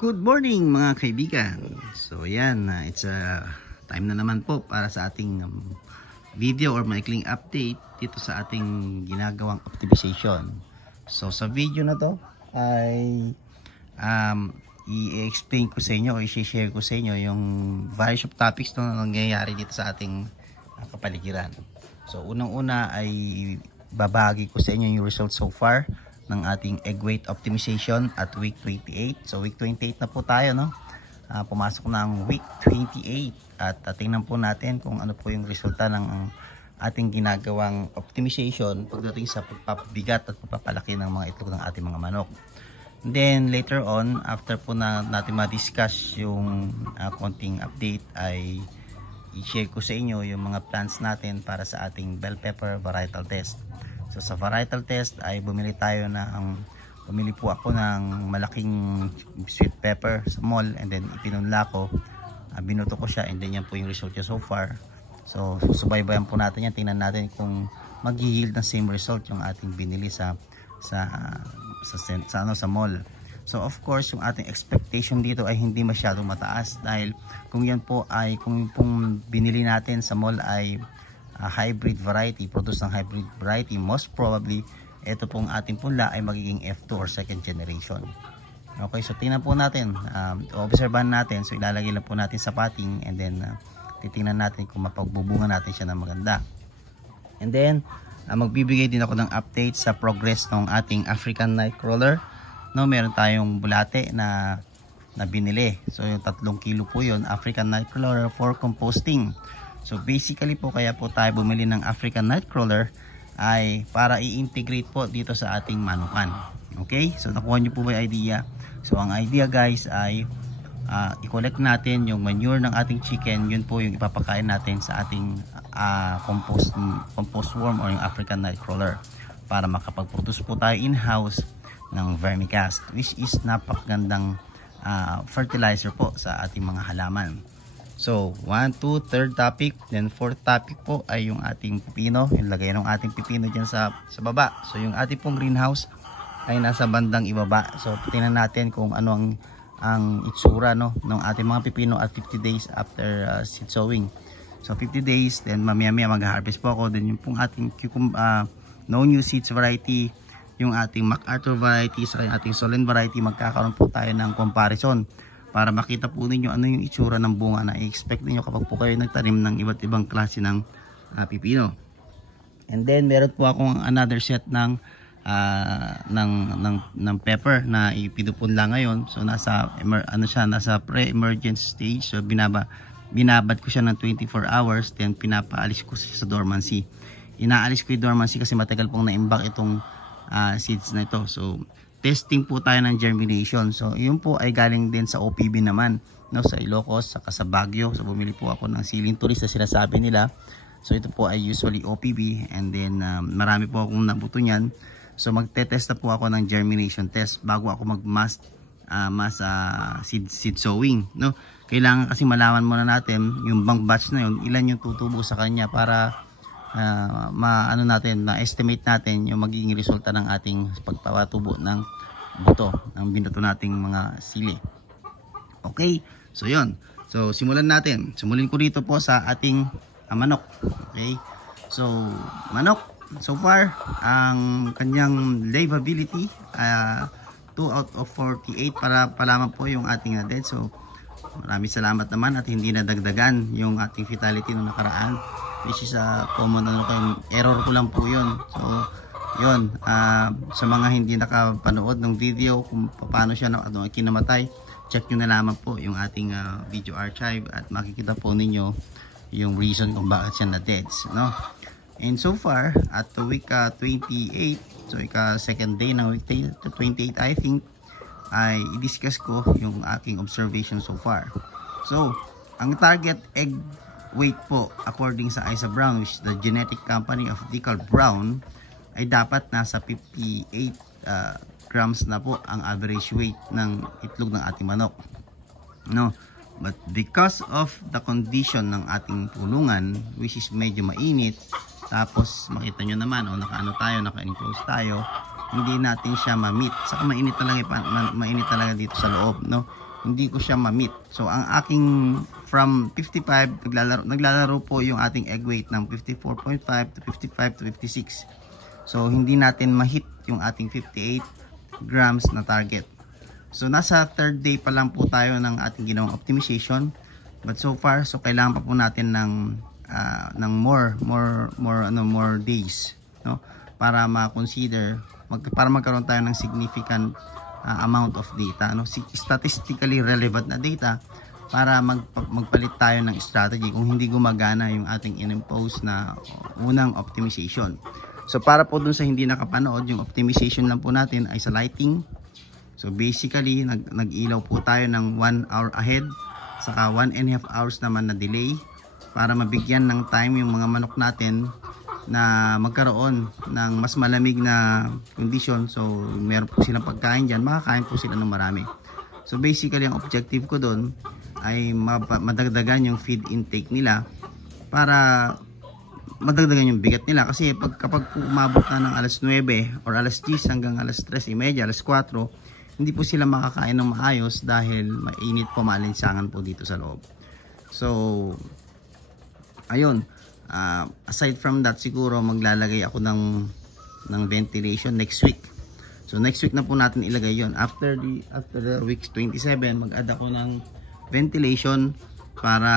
Good morning mga kaibigan. So yan, it's time na naman po para sa ating video or maikling update dito sa ating ginagawang optimization. So sa video na to ay i-explain ko sa inyo o i-share ko sa inyo yung various of topics na nangyayari dito sa ating kapaligiran. So unang-una ay babahagi ko sa inyo yung results so far ng ating egg weight optimization at week 28. So week 28 na po tayo, no? Pumasok na ang week 28 at tingnan po natin kung ano po yung resulta ng ating ginagawang optimization pagdating sa pagpapabigat at pagpapalaki ng mga itlog ng ating mga manok. And then later on, after po na natin ma-discuss yung konting update, ay i-share ko sa inyo yung mga plans natin para sa ating bell pepper varietal test. So sa varietal test ay bumili po ako ng malaking sweet pepper sa mall, and then ipinunla ko, binuto ko siya, and then yan po yung result niya so far. So subaybayan po natin yan, tingnan natin kung mag-yield ng same result yung ating binili sa mall. So of course yung ating expectation dito ay hindi masyadong mataas, dahil kung yan po ay kung binili natin sa mall ay hybrid variety, produce ng hybrid variety, most probably ito pong ating punla ay magiging F2 or second generation. Okay, so tingnan po natin, obserbahan natin. So ilalagay lang po natin sa potting, and then titingnan natin kung mapagbubunga natin siya ng maganda. And then magbibigay din ako ng update sa progress ng ating African Nightcrawler. No, meron tayong bulate na binili. So yung 3 kilo po yun, African Nightcrawler for composting. So basically po, kaya po tayo bumili ng African Nightcrawler ay para i-integrate po dito sa ating manukan. Okay? So nakuha nyo po ba yung idea? So ang idea guys ay i-collect natin yung manure ng ating chicken. Yun po yung ipapakain natin sa ating compost worm or yung African Nightcrawler, para makapag-produce po tayo in-house ng vermicast, which is napakagandang fertilizer po sa ating mga halaman. So, 1, 2, third topic, then fourth topic po ay yung ating pipino. Yung lagay ng ating pipino dyan sa baba. So, yung ating pong greenhouse ay nasa bandang ibaba. So, tingnan natin kung ano ang itsura, no, ng ating mga pipino at 50 days after seed sowing. So, 50 days, then mamaya-maya mag-harvest po ako. Then yung pong ating no new seeds variety, yung ating MacArthur variety, sa ating Solen variety, magkakaroon po tayo ng comparison para makita po ninyo ano yung itsura ng bunga na i-expect niyo kapag po kayo nagtanim ng iba't ibang klase ng pipino. And then meron po akong another set ng pepper na ipinupunla ngayon. So nasa pre-emergence stage. So binabad ko siya ng 24 hours, then pinapaalis ko siya sa dormancy. Inaalis ko yung dormancy kasi matagal pong na-imbak itong seeds na ito. So testing po tayo ng germination. So yun po ay galing din sa OPB naman, no, sa Ilocos, saka sa Baguio. So bumili po ako ng ceiling tourist na sinasabi nila. So ito po ay usually OPB, and then marami po akong nabuto niyan. So magte-test na po ako ng germination test bago ako mag-mass seed sowing, no. Kailangan kasi malaman muna natin yung bang batch na yun, ilan yung tutubo sa kanya, para ma-estimate natin yung magiging resulta ng ating pagpapatubo ng buto, ng binuto nating mga sili. Okay, so yun. So simulan natin. Simulin ko dito po sa ating manok. Okay, so manok, so far ang kanyang livability 2 out of 48 para palaman po yung ating dead. So maraming salamat naman at hindi nadagdagan yung ating fatality nung nakaraan, which is common error ko lang po yun. So yun, sa mga hindi nakapanood ng video kung paano siya kinamatay, check nyo na lamang po yung ating video archive at makikita po ninyo yung reason kung bakit siya na dead, no? And so far at the week 28, so second day ng week 28, I think ay i-discuss ko yung aking observation so far. So ang target egg weight po according sa Isa Brown, which is the genetic company of Decal Brown, ay dapat nasa 58 grams na po ang average weight ng itlog ng ating manok, no. But because of the condition ng ating pulungan, which is medyo mainit, tapos makita nyo naman, naka-enclose tayo, hindi natin siya ma-meet. Saka mainit talaga dito sa loob, no? Hindi ko siya ma-meet. So ang aking from 55 naglalaro po yung ating egg weight ng 54.5 to 55 to 56. So hindi natin ma-hit yung ating 58 grams na target. So nasa third day pa lang po tayo ng ating ginawang optimization. But so far, so kailangan pa po natin ng more days, no? Para ma-consider para magkaroon tayo ng significant amount of data, no? Statistically relevant na data para magpalit tayo ng strategy kung hindi gumagana yung ating in-impose na unang optimization. So para po dun sa hindi nakapanood, yung optimization lang po natin ay sa lighting. So basically nag-ilaw po tayo ng 1 hour ahead, saka 1.5 hours naman na delay para mabigyan ng time yung mga manok natin na magkaroon ng mas malamig na condition. So meron po silang pagkain dyan, makakain po sila ng marami. So basically ang objective ko doon ay madagdagan yung feed intake nila para madagdagan yung bigat nila. Kasi kapag umabot na ng alas 9 or alas 10 hanggang alas 3:30, alas 4, hindi po sila makakain ng maayos dahil mainit po, maalinsangan po dito sa loob. So ayun, aside from that, siguro maglalagay ako ng ventilation next week. So next week na po natin ilagay yon. After the week 27, mag-add ako ng ventilation para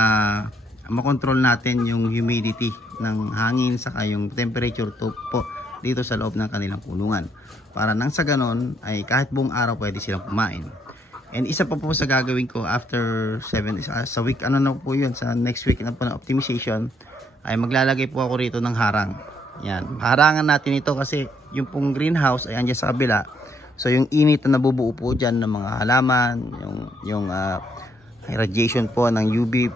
makontrol natin yung humidity ng hangin saka yung temperature po dito sa loob ng kanilang kulungan. Para nang sa ganon ay kahit buong araw pwede silang kumain. And isa pa po sa gagawin ko after 7 sa week na po yun, sa next week na po na optimization, ay maglalagay po ako rito ng harang. Yan, harangan natin ito kasi yung pong greenhouse ay andyan sa kabila. So yung init na nabubuo po dyan ng mga halaman, yung radiation po ng UV,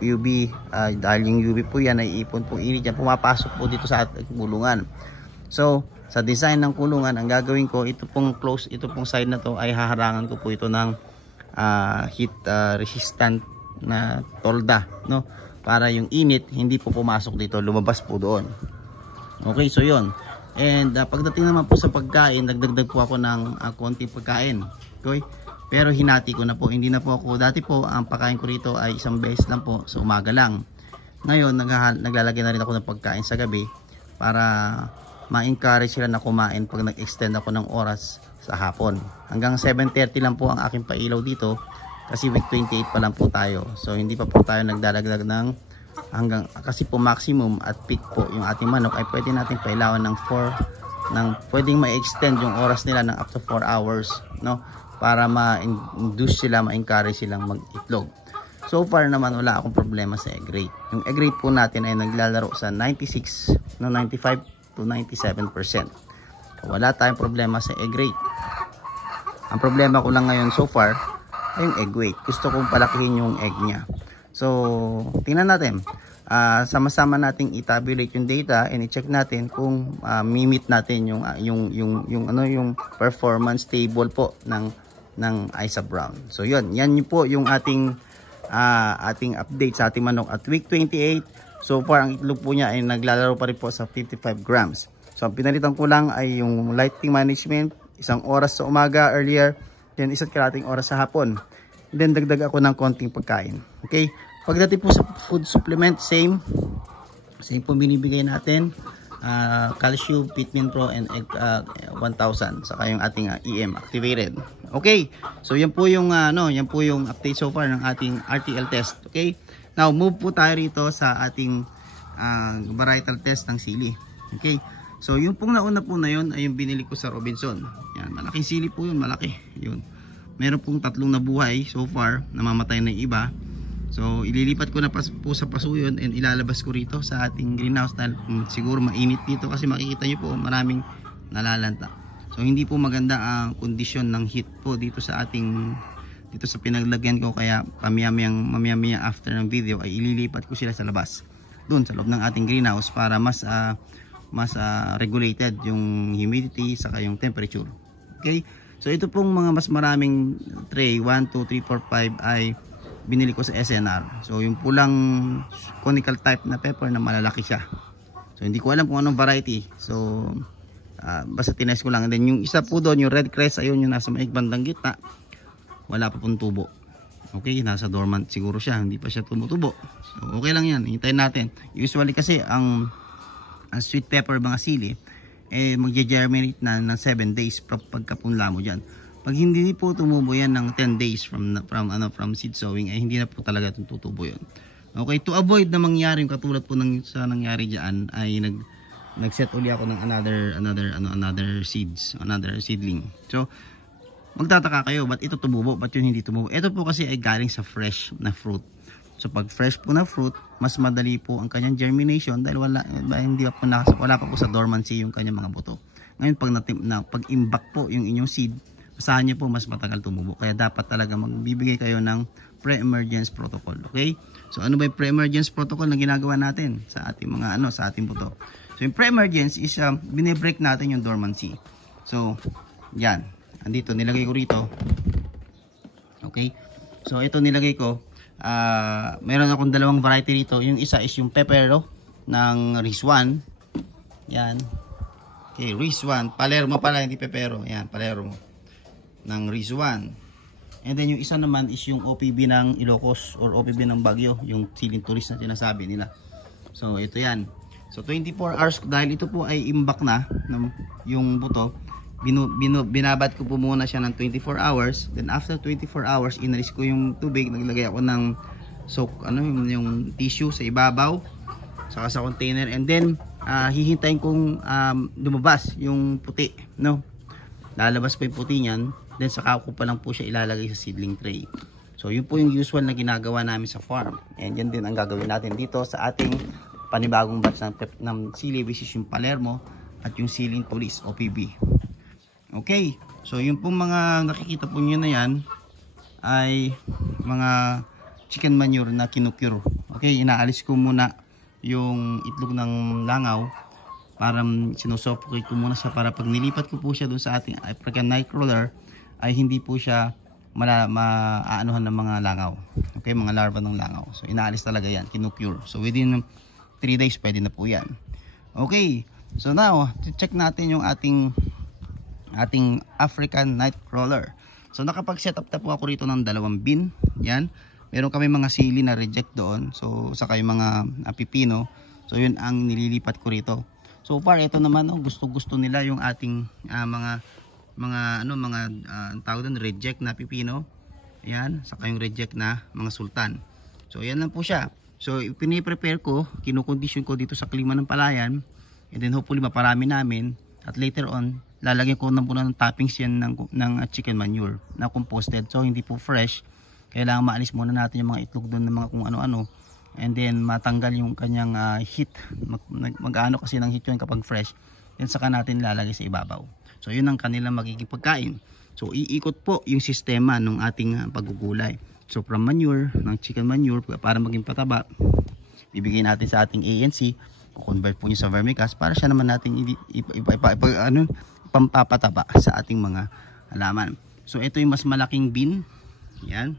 dahil yung UV po yan ay ipon po init yan, pumapasok po dito sa ating kulungan. So sa design ng kulungan, ang gagawin ko, ito pong side na to ay haharangan ko po ito ng heat resistant na tolda, no? Para yung init hindi po pumasok dito, lumabas po doon. Okay, so yun. And pagdating naman po sa pagkain, nagdagdag po ako ng konting pagkain. Okay? Pero hinati ko na po, hindi na po ako, dati po ang pagkain ko rito ay isang beses lang po sa umaga lang. Ngayon naglalagay na rin ako ng pagkain sa gabi para ma-encourage sila na kumain pag nag-extend ako ng oras sa hapon. Hanggang 7:30 lang po ang aking pailaw dito kasi week 28 pa lang po tayo. So hindi pa po tayo nagdadagdag ng hanggang, kasi po maximum at peak po yung ating manok ay pwede natin pailawan ng pwedeng ma-extend yung oras nila ng up to 4 hours, no? Para ma-induce sila, ma-encourage silang mag-itlog. So far naman wala akong problema sa egg rate. Yung egg rate po natin ay naglalaro sa 95 to 97%. Wala tayong problema sa egg rate. Ang problema ko lang ngayon so far ay yung egg weight. Gusto kong palakihin yung egg niya. So tingnan natin, sama-sama nating i-tabulate yung data and i-check natin kung mi-meet natin yung performance table po ng ISA Brown. So yan po yung ating update sa ating manok at week 28. So far ang itlog po niya ay naglalaro pa rin po sa 55 grams. So ang pinalitan ko lang ay yung lighting management, 1 oras sa umaga earlier, then 1 kalahating oras sa hapon. Then dagdag ako ng konting pagkain. Okay? Pagdating po sa food supplement, same po binibigay natin. Calcium, Vitamin Pro and Egg 1000 saka yung ating EM activated. Okay? So yan po yung update so far ng ating RTL test. Okay? Now move po tayo rito sa ating varietal test ng sili. Okay? So yung pong nauna po na yun ay yung binili ko sa Robinson. Yan, malaking sili po yun, malaki. Yun. Meron pong 3 nabuhay so far, namamatay na yung iba. So ililipat ko na po sa paso yun and ilalabas ko rito sa ating greenhouse dahil siguro mainit dito kasi makikita nyo po maraming nalalanta. So hindi po maganda ang kondisyon ng heat po dito sa pinaglagyan ko, kaya mamaya after ng video ay ililipat ko sila sa labas doon sa loob ng ating greenhouse para mas regulated yung humidity saka yung temperature. Okay? So ito pong mga mas maraming tray, 1, 2, 3, 4, 5 ay binili ko sa SNR. So yung pulang conical type na pepper na malalaki siya. So hindi ko alam kung anong variety. So Basta tinest ko lang. And then yung isa po doon, yung red crest, ayun yung nasa may bandang gitna, wala pa pong tubo. Okay, nasa dormant siguro siya, hindi pa siya tumutubo. So okay lang yan, hintayin natin. Usually kasi ang sweet pepper, mga sili, magge-germinate na ng 7 days pagkapunla mo dyan. Pag hindi po tumubo yan ng 10 days from seed sowing, hindi na po talaga tutubo yun. Okay, to avoid na mangyari yung katulad po sa nangyari dyan, ay nag-set uli ako ng another seedling. So magtataka kayo, ba't ito tumubo, ba't yun hindi tumubo? Ito po kasi ay galing sa fresh na fruit. So pag fresh po na fruit, mas madali po ang kanyang germination dahil wala pa po sa dormancy yung kanyang mga buto. Ngayon pag imbak po yung inyong seed, asahan nyo po mas matagal tumubo. Kaya dapat talaga magbibigay kayo ng pre-emergence protocol. Okay? So ano ba yung pre-emergence protocol na ginagawa natin sa ating mga sa ating buto? So yung pre-emergence is binibreak natin yung dormancy. So yan, andito nilagay ko rito. Okay? So ito nilagay ko. Meron akong dalawang variety rito. Yung isa is yung pepero ng Rizwan. Yan. Okay, Rizwan. Palermo pala, hindi pepero. Yan, Palermo ng Rizwan. And then yung isa naman is yung OPB ng Ilocos or OPB ng Baguio, yung siling tourist na sinasabi nila. So ito yan. So 24 hours, dahil ito po ay imbak na yung buto, binabad ko po muna siya ng 24 hours. Then after 24 hours, inalis ko yung tubig, naglagay ako ng yung tissue sa ibabaw saka sa container, and then hihintayin kong lumabas yung puti, no? Lalabas pa yung puti niyan, then saka ko pa lang po siya ilalagay sa seedling tray. So yun po yung usual na ginagawa namin sa farm, and yan din ang gagawin natin dito sa ating panibagong batch ng sili, which is yung Palermo at yung siling tulis, OPB. Okay, so yung pong mga nakikita po nyo na yan ay mga chicken manure na kinukure. Okay, inaalis ko muna yung itlog ng langaw para sinusuffocate ko muna siya, para pag nilipat ko po siya dun sa ating African Nightcrawler ay hindi po siya maaanuhan ng mga langaw. Okay, mga larva ng langaw. So inaalis talaga yan, kinukure. So within 3 days pwede na po yan. Okay, so now check natin yung ating African Nightcrawler. So nakapag-set up na po ako rito ng 2 bin. Yan. Meron kami mga sili na reject doon. So saka yung mga pipino. So yun ang nililipat ko rito. So far ito naman gusto nila yung ating tawag doon, reject na pipino. Yan, saka yung reject na mga sultan. So yan lang po siya. So pini-prepare ko, kinukondisyon ko dito sa klima ng palayan, and then hopefully maparami namin, at later on lalagyan ko na po ng toppings yan ng chicken manure na composted. So hindi po fresh, kailangan maalis muna natin yung mga itlog doon ng mga kung ano-ano, and then matanggal yung kanyang heat. Mag-ano kasi ng heat yun kapag fresh, then saka natin lalagay sa ibabaw. So yun ang kanilang magiging pagkain. So iikot po yung sistema ng ating paggugulay. So from manure, ng chicken manure, para maging pataba, bibigay natin sa ating ANC, convert po niyo sa vermicast para siya naman natin pampapataba sa ating mga halaman. So ito yung mas malaking bin. Yan.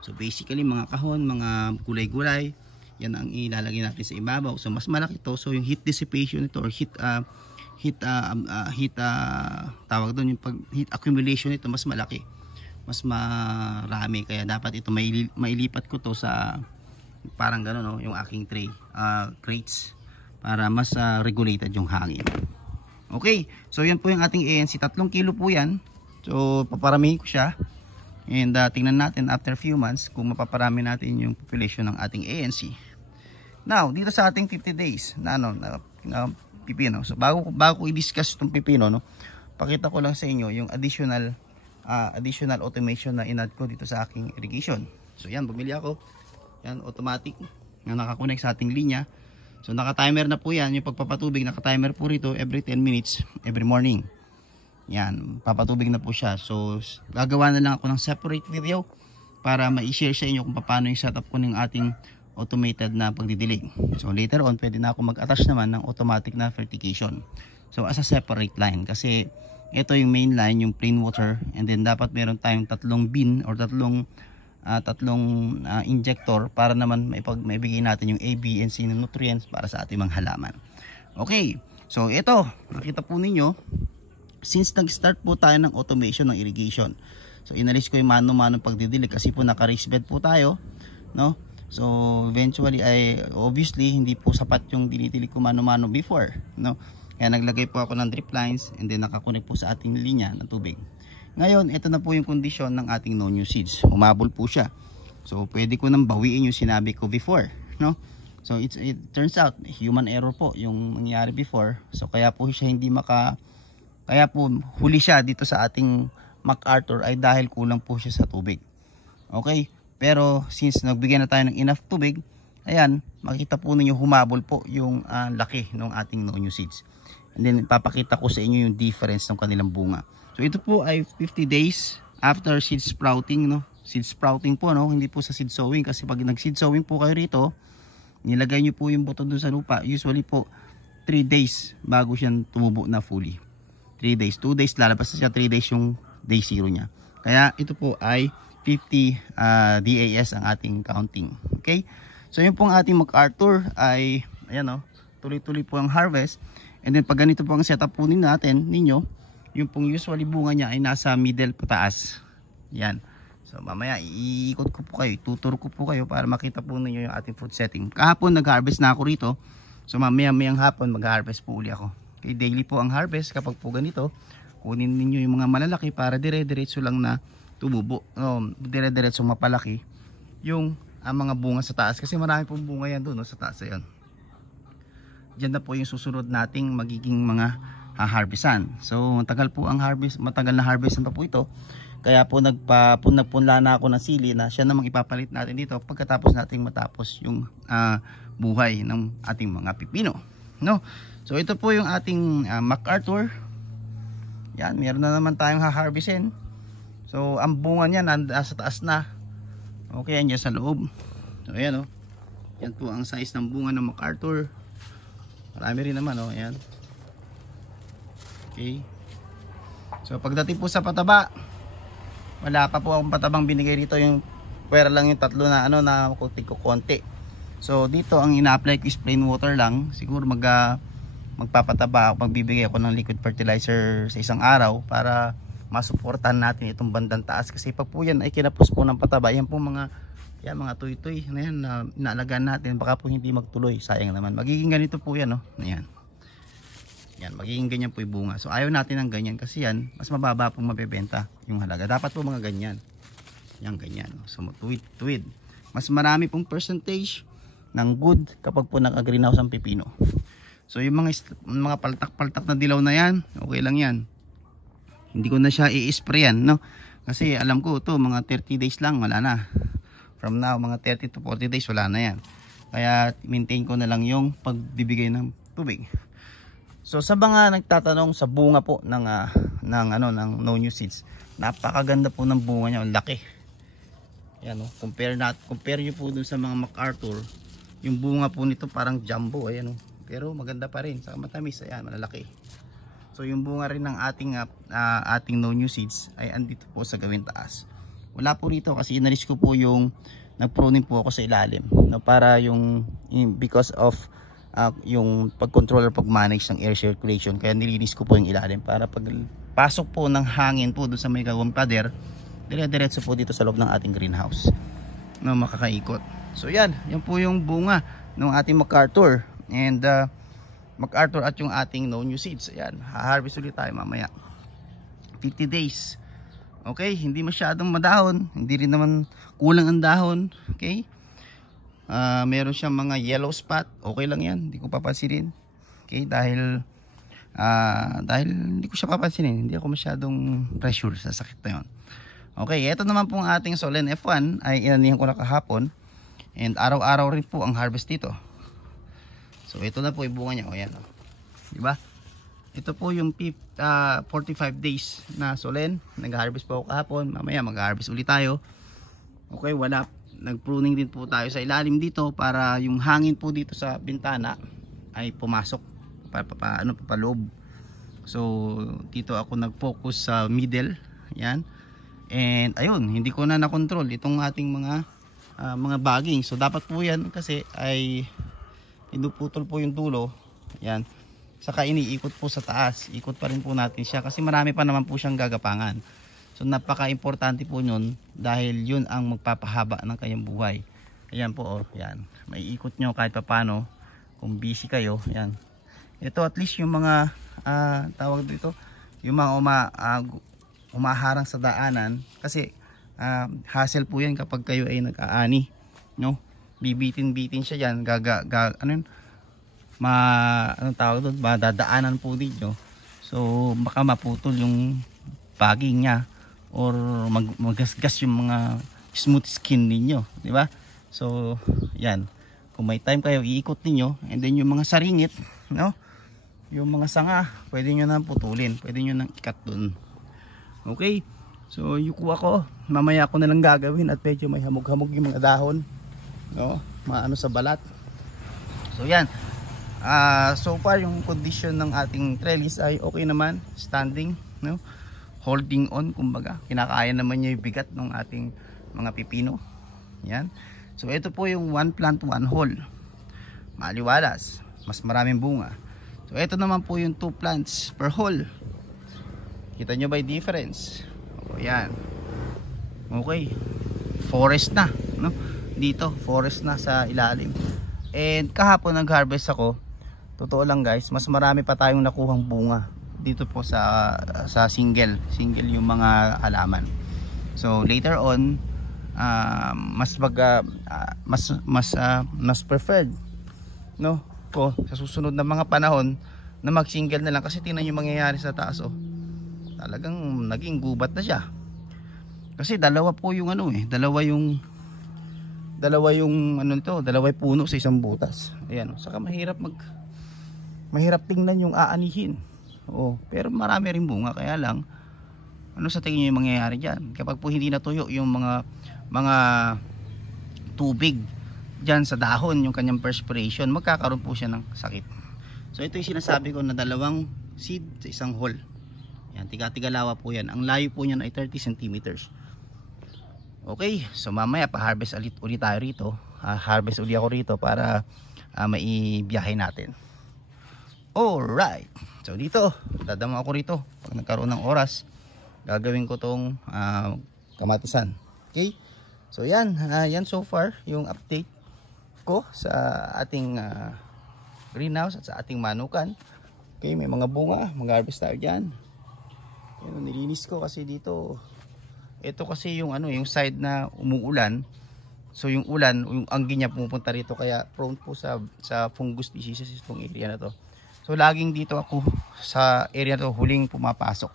So basically mga kahon, mga gulay-gulay, yan ang ilalagay natin sa ibabaw. So mas malaki to. So yung heat dissipation nito or heat tawag doon, yung heat accumulation nito mas malaki, mas marami, kaya dapat ito mailipat ko to sa parang gano'n, no, yung aking tray, crates, para mas regulated yung hangin. Okay, so yan po yung ating ANC, 3 kilo po yan. So paparamihin ko siya, and tingnan natin after few months kung mapaparami natin yung population ng ating ANC. Now dito sa ating 50 days na pipino. So bago ko i-discuss itong pipino, no, pakita ko lang sa inyo yung additional automation na in-add ko dito sa aking irrigation. So yan, bumili ako. Yan, automatic na nakakonect sa ating linya. So naka-timer na po yan. Yung pagpapatubig, naka-timer po rito every 10 minutes, every morning. Yan, papatubig na po siya. So gagawa na lang ako ng separate video para ma-share sa inyo kung paano yung setup ko ng ating automated na pagdidilig. So later on, pwede na ako mag-attach naman ng automatic na fertigation. So as a separate line, kasi ito yung main line, yung plain water, and then dapat meron tayong 3 bin or tatlong injector para naman maibigay natin yung A, B, and C na nutrients para sa ating mga halaman. Okay, So ito, nakita po ninyo, since nag-start po tayo ng automation ng irrigation. So inalis ko yung mano-mano pagdidilig kasi po naka-raised bed po tayo, no? So eventually ay obviously hindi po sapat yung dinidilig ko mano-mano before, no? Kaya naglagay po ako ng drip lines and then nakakunik po sa ating linya ng tubig. Ngayon, ito na po yung kondisyon ng ating no new seeds. Umabol po siya. So pwede ko nang bawiin yung sinabi ko before, no? So it turns out human error po yung nangyari before. So kaya po siya hindi kaya po huli siya dito sa ating MacArthur ay dahil kulang po siya sa tubig. Okay? Pero since nagbigay na tayo ng enough tubig, ayan, makita po ninyo humabol po yung laki ng ating no new seeds. And then papakita ko sa inyo yung difference ng kanilang bunga. So ito po ay 50 days after seed sprouting, no? Seed sprouting po, no? Hindi po sa seed sowing kasi pag nag-seed sowing po kayo rito, nilagay nyo po yung buto dun sa lupa. Usually po 3 days bago siya tumubo na fully. 3 days, 2 days lalabas na siya, 3 days yung day 0 niya. Kaya ito po ay 50 DAS ang ating counting. Okay? So yun pong ating MacArthur ay ayan, no? Tuloy-tuloy po ang harvest. And then pag ganito po ang setup po ninyo, yung pong usually bunga niya ay nasa middle pataas. Yan. So mamaya iikot ko po kayo, tuturo ko po kayo para makita po ninyo yung ating fruit setting. Kahapon nag-harvest na ako rito. So mamaya-mayang hapon mag-harvest po uli ako. Okay, daily po ang harvest kapag po ganito. Kunin ninyo yung mga malalaki para dire-diretso lang na tumubo. Dire-diretso mapalaki yung mga bunga sa taas. Kasi marami pong bunga yan doon, no, sa taas. Ayan. Diyan na po yung susunod nating magiging mga harvestan. So matagal po ang harvest, matagal na harvestan pa po ito. Kaya po nagpunla na ako ng sili na siya namang ipapalit natin dito pagkatapos nating matapos yung buhay ng ating mga pipino, no? So ito po yung ating MacArthur. Yan, meron na naman tayong ha-harvestin. So ang bunga niya nasa taas na. Okay, yan sa loob. So ayan, oh. Yan po ang size ng bunga ng MacArthur. Marami rin naman, oh, ayan. Okay. So pagdating po sa pataba, wala pa po akong patabang binigay dito, yung pwera lang yung tatlo na na konti. So dito ang ina-apply ko is plain water lang. Siguro magpapataba ako, magbibigay ako ng liquid fertilizer sa isang araw para masuportahan natin itong bandang taas. Kasi pag po yan ay kinapos po ng pataba, yan po mga tuy-tuy na yan na inaalagaan natin, baka po hindi magtuloy, sayang naman. Magiging ganito po yan, no? Ayan. Yan, magiging ganyan po yung bunga. So ayaw natin ng ganyan kasi yan, mas mababa pong mabebenta yung halaga. Dapat po mga ganyan. Yan, ganyan. So tuwid. Mas marami pong percentage ng good kapag po naka-greenhouse ang pipino. So yung mga paltak-paltak na dilaw na yan, okay lang yan. Hindi ko na siya i-sprayan, no? Kasi alam ko ito, mga 30 days lang, wala na. From now, mga 30 to 40 days, wala na yan. Kaya maintain ko na lang yung pagbibigay ng tubig. So sa mga nagtatanong sa bunga po ng no new seeds, napakaganda po ng bunga niya, ang laki. Yan, oh, compare niyo po dun sa mga MacArthur, yung bunga po nito parang jumbo, ayan, oh. Pero maganda pa rin, saka matamis, ayan, malalaki. So yung bunga rin ng ating no new seeds ay andito po sa gawing taas. Wala po rito kasi inalis ko po yung nag-pruning po ako sa ilalim, no, para because of yung pag-control or pag-manage ng air circulation, kaya nilinis ko po yung ilalim para pag pasok po ng hangin po doon sa may gawang pader, dire-diretso po dito sa loob ng ating greenhouse, no, makakaikot. So yan po yung bunga ng ating MacArthur and MacArthur at yung ating no new seeds. Ayan, ha-harvest ulit tayo mamaya. 50 days. Okay, hindi masyadong madahon, hindi rin naman kulang ang dahon. Okay, meron siyang mga yellow spot, okay lang yan, hindi ko papansinin. Okay, dahil hindi ko siya papansinin, hindi ako masyadong pressure sa sakit na yun. Okay, ito naman pong ating Solen F1 ay inanihan ko na kahapon and araw-araw rin po ang harvest dito. So ito na po yung bunga niya, o yan, diba? Ito po yung 45 days na Solen, nag-harvest po ako kahapon, mamaya mag-harvest ulit tayo. Okay, nag-pruning din po tayo sa ilalim dito para yung hangin po dito sa bintana ay pumasok papaloob. So dito ako nag-focus sa middle, yan. And ayun, hindi ko na na-control itong ating mga bagging. So dapat po yan kasi ay pinuputol po yung dulo, yan. saka iniikot po sa taas. Ikot pa rin po natin siya kasi marami pa naman po siyang gagapangan. So napaka-importante po nun dahil yun ang magpapahaba ng kanyang buhay. Ayan po, oh, yan. May ikot nyo kahit pa paano kung busy kayo. Yan. Ito at least yung mga tawag dito, yung mga umaharang sa daanan kasi hassle po yan kapag kayo ay nag-aani, no? Bibitin-bitin siya diyan, anong tawag doon, madadaanan po ninyo. So baka maputol yung baging niya or magasgas yung mga smooth skin ninyo, di ba? So yan, kung may time kayo iikot ninyo, and then yung mga saringit, no? Yung mga sanga, pwede nyo nang putulin, pwede nyo nang ikat doon. Okay, so yuko ako, mamaya ko na lang gagawin at medyo may hamog-hamog yung mga dahon, no? Maano sa balat. So yan, so far yung condition ng ating trellis ay okay naman, standing, no? Holding on, kumbaga kinakaya naman niya yung bigat ng ating mga pipino. Yan, so ito po yung one plant one hole, maliwalas, mas maraming bunga. So ito naman po yung 2 plants per hole. Kita nyo ba yung difference? O yan, okay, forest na, no? Dito forest na sa ilalim. And kahapon nag-harvest ako, totoo lang guys, mas marami pa tayong nakuhang bunga dito po sa single yung mga halaman. So later on, mas preferred, no, ko sa susunod na mga panahon na mag-single na lang kasi tingnan yung mangyayari sa taas, oh. Talagang naging gubat na siya. Kasi dalawa po yung dalawa yung puno sa isang butas. Ayan, saka mahirap tingnan yung aanihin. Oo, pero marami rin bunga, kaya lang ano sa tingin niyo yung mangyayari diyan? Kapag po hindi natuyo yung mga tubig diyan sa dahon, yung kanyang perspiration, magkakaroon po siya ng sakit. So ito yung sinasabi ko na 2 seed sa isang hole. Yan, tiga-tigalawa po yan. Ang layo po niyan ay 30 centimeters. Okay, so mamaya pa-harvest ulit tayo rito. Harvest ulit ako rito para maibiyahe natin. Alright, so dito, dadama ako rito. Pag nagkaroon ng oras, gagawin ko tong kamatisan. Okay, so yan, yan so far yung update ko sa ating greenhouse at sa ating manukan. Okay, may mga bunga, mag-harvest tayo dyan. Yan, nilinis ko kasi dito, ito kasi yung yung side na umuulan. So yung ulan, yung angin niya pumupunta rito, kaya prone po sa fungus diseases itong area na to. So laging dito ako sa area na to huling pumapasok,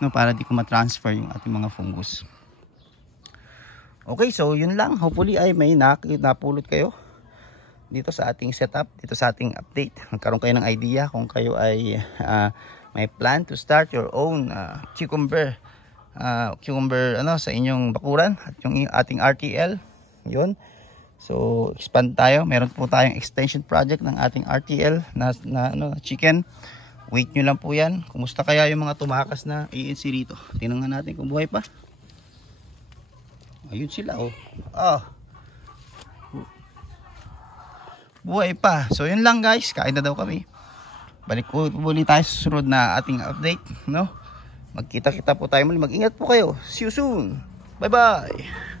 no, para di ko ma-transfer yung ating mga fungus. Okay, so yun lang. Hopefully ay may napulot kayo dito sa ating setup, dito sa ating update. Magkaroon kayo ng idea kung kayo ay may plan to start your own cucumber sa inyong bakuran at yung ating RTL. Yun, so expand tayo. Meron po tayong extension project ng ating RTL na chicken. Wait nyo lang po yan. Kumusta kaya yung mga tumakas na ANC rito? Tingnan nga natin kung buhay pa. Ayun sila, oh. Buhay pa. So yun lang guys, kain na daw kami. Balik po muli tayo sa susunod na ating update, no? Magkita-kita po tayo muli. Mag-ingat po kayo. See you soon. Bye-bye.